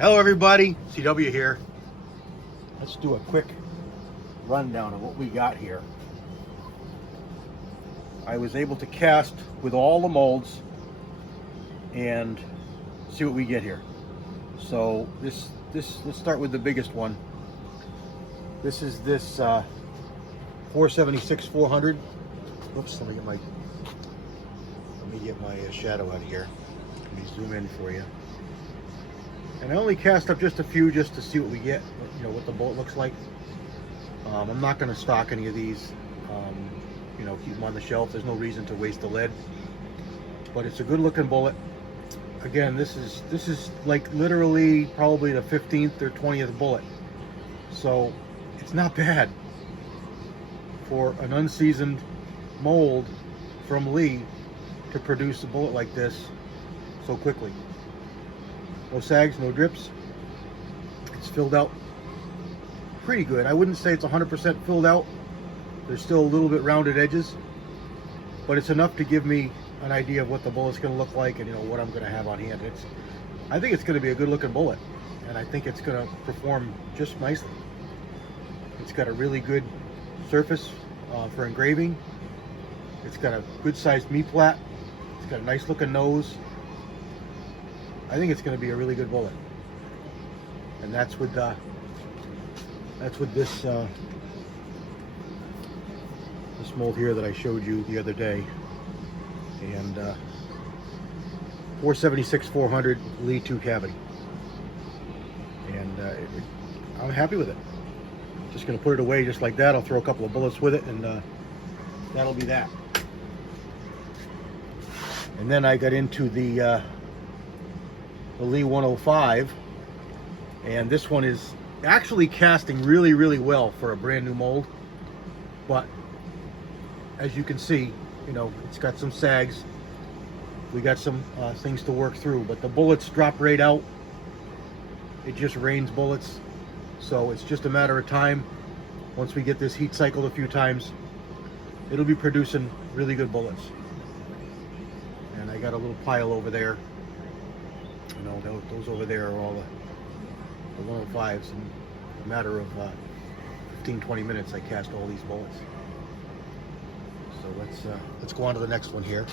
Hello everybody, CW here. Let's do a quick rundown of what we got here. I was able to cast with all the molds and see what we get here. So this let's start with the biggest one. This is this 476-400. Oops, let me get my shadow out of here. Let me zoom in for you. And I only cast up just a few just to see what we get, you know, what the bullet looks like. I'm not going to stock any of these, you know, keep them on the shelf. There's no reason to waste the lead, but it's a good looking bullet. Again, this is like literally probably the 15th or 20th bullet, so it's not bad for an unseasoned mold from Lee to produce a bullet like this so quickly. No sags, no drips. It's filled out pretty good. I wouldn't say it's 100% filled out. There's still a little bit rounded edges, but it's enough to give me an idea of what the bullet's going to look like and, you know, what I'm going to have on hand. I think it's going to be a good looking bullet, and I think it's going to perform just nicely. It's got a really good surface for engraving. It's got a good sized me-plat. It's got a nice looking nose. I think it's going to be a really good bullet, and that's with this this mold here that I showed you the other day, and 476-400 Lee 2 cavity, and I'm happy with it. Just going to put it away just like that. I'll throw a couple of bullets with it, and that'll be that. And then I got into the Lee 105, and this one is actually casting really, really well for a brand new mold, but as you can see, you know, it's got some sags. We got some things to work through, but the bullets drop right out. It just rains bullets, so it's just a matter of time. Once we get this heat cycled a few times, it'll be producing really good bullets. And I got a little pile over there. You know, those over there are all the 105s. In a matter of 15-20 minutes, I cast all these bullets. So let's go on to the next one here.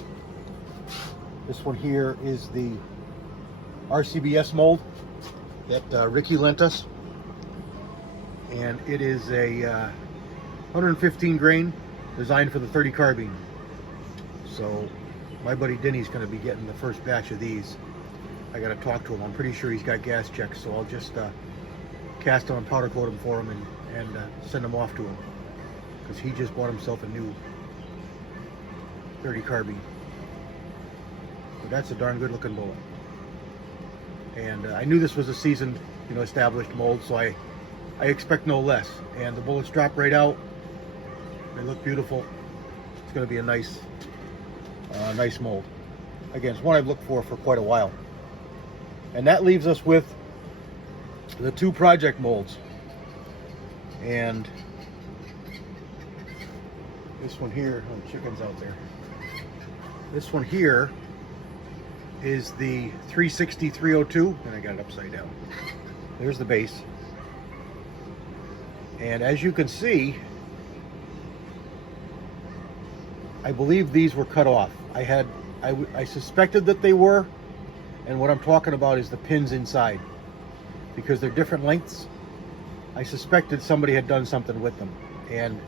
This one here is the RCBS mold that Ricky lent us, and it is a 115 grain, designed for the 30 carbine. So my buddy Denny's going to be getting the first batch of these. I got to talk to him. I'm pretty sure he's got gas checks, so I'll just cast them and powder coat them for him and send them off to him, because he just bought himself a new 30 carbine. But that's a darn good looking bullet. And I knew this was a seasoned, you know, established mold, so I expect no less. And the bullets drop right out. They look beautiful. It's going to be a nice mold. Again, it's one I've looked for quite a while. And that leaves us with the 2 project molds. And this one here, oh, the chicken's out there. This one here is the 360-302, and I got it upside down. There's the base. And as you can see, I believe these were cut off. I suspected that they were. And what I'm talking about is the pins inside, because they're different lengths. I suspected somebody had done something with them, and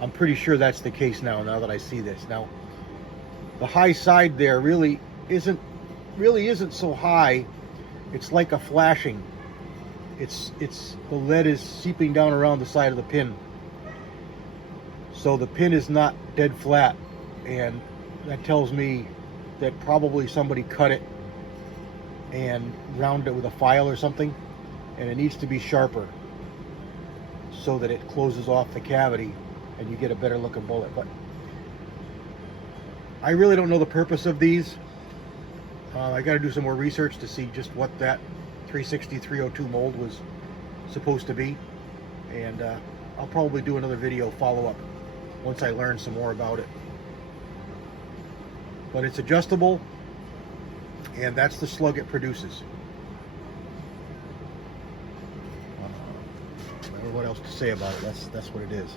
I'm pretty sure that's the case now that I see this. Now, the high side there really isn't so high. It's like a flashing. The lead is seeping down around the side of the pin. So the pin is not dead flat, and that tells me that probably somebody cut it and rounded it with a file or something, and it needs to be sharper so that it closes off the cavity and you get a better looking bullet. But I really don't know the purpose of these. I got to do some more research to see just what that 360-302 mold was supposed to be, and I'll probably do another video follow-up once I learn some more about it. But it's adjustable, and that's the slug it produces. else to say about it. That's what it is.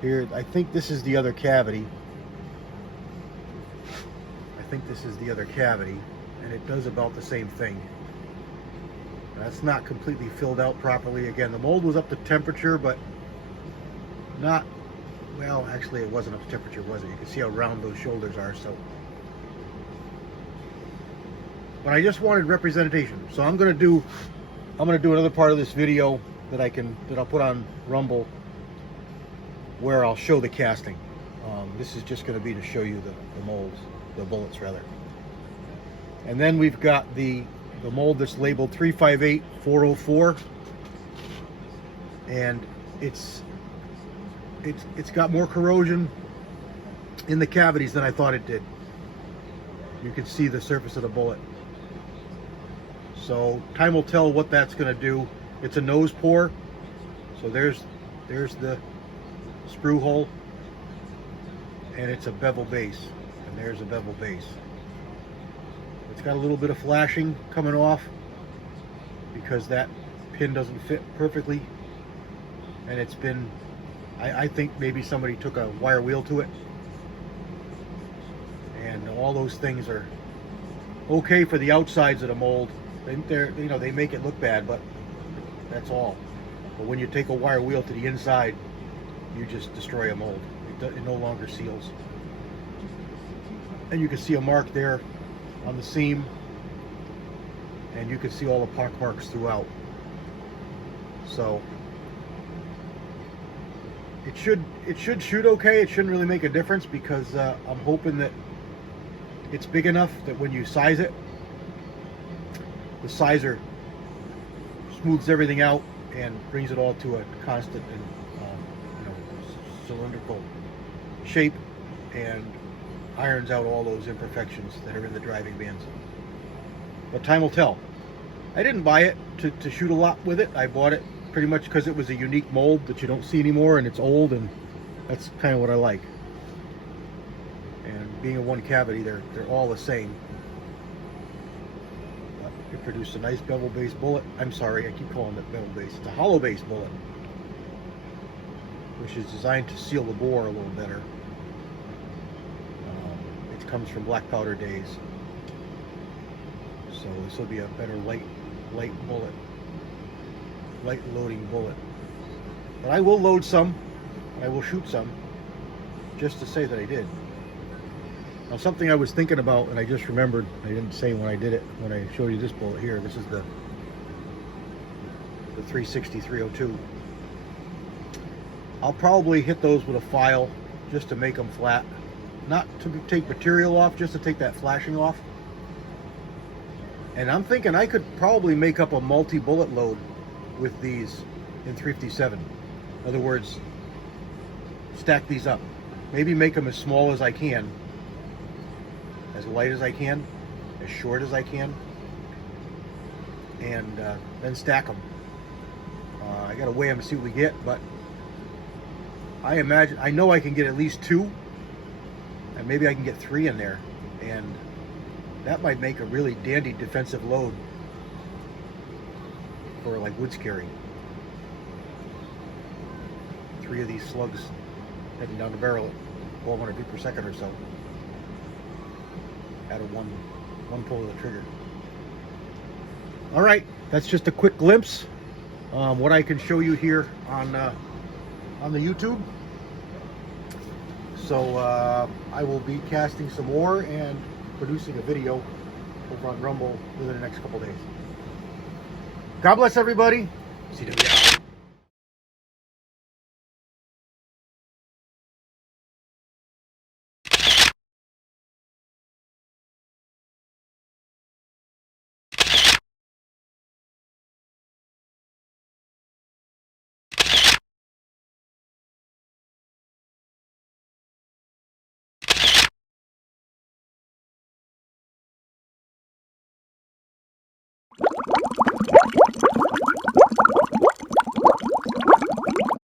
Here, I think this is the other cavity. And it does about the same thing. That's not completely filled out properly. Again, the mold was up to temperature, but not, well, actually it wasn't up to temperature, was it? You can see how round those shoulders are, so. But I just wanted representation. So I'm gonna do another part of this video that I'll put on Rumble, where I'll show the casting. This is just gonna be to show you the molds, the bullets rather. And then we've got the mold that's labeled 358-404, and it's got more corrosion in the cavities than I thought it did. You can see the surface of the bullet. So time will tell what that's going to do. It's a nose pour, so there's the sprue hole, and it's a bevel base, and there's a bevel base. It's got a little bit of flashing coming off because that pin doesn't fit perfectly, and it's been, I think maybe somebody took a wire wheel to it, and all those things are okay for the outsides of the mold. They make it look bad, but that's all. But when you take a wire wheel to the inside, you just destroy a mold. It no longer seals. And you can see a mark there on the seam, and you can see all the pock marks throughout. So it should shoot okay. It shouldn't really make a difference because I'm hoping that it's big enough that when you size it, the sizer smooths everything out and brings it all to a constant and cylindrical shape, and irons out all those imperfections that are in the driving bands. But time will tell. I didn't buy it to shoot a lot with it. I bought it pretty much because it was a unique mold that you don't see anymore, and it's old, and that's kind of what I like. And being a one cavity, they're all the same. But it produced a nice bevel base bullet. I'm sorry, I keep calling it bevel base. It's a hollow base bullet, which is designed to seal the bore a little better. It comes from black powder days, so this will be a better light bullet, light loading bullet. But I will load some, I will shoot some, just to say that I did. Now, something I was thinking about, and I just remembered, I didn't say when I did it, when I showed you this bullet here. This is the 360-302. I'll probably hit those with a file just to make them flat. Not to take material off, just to take that flashing off. And I'm thinking I could probably make up a multi-bullet load with these in 357. In other words, stack these up. Maybe make them as small as I can, as light as I can, as short as I can, and then stack them. I gotta weigh them to see what we get, but I know I can get at least 2, and maybe I can get 3 in there, and that might make a really dandy defensive load for like woods carry. 3 of these slugs heading down the barrel at 1200 feet per second or so, out of one pull of the trigger. All right, that's just a quick glimpse what I can show you here on the YouTube. So I will be casting some more and producing a video over on Rumble within the next couple days. God bless everybody. CW out.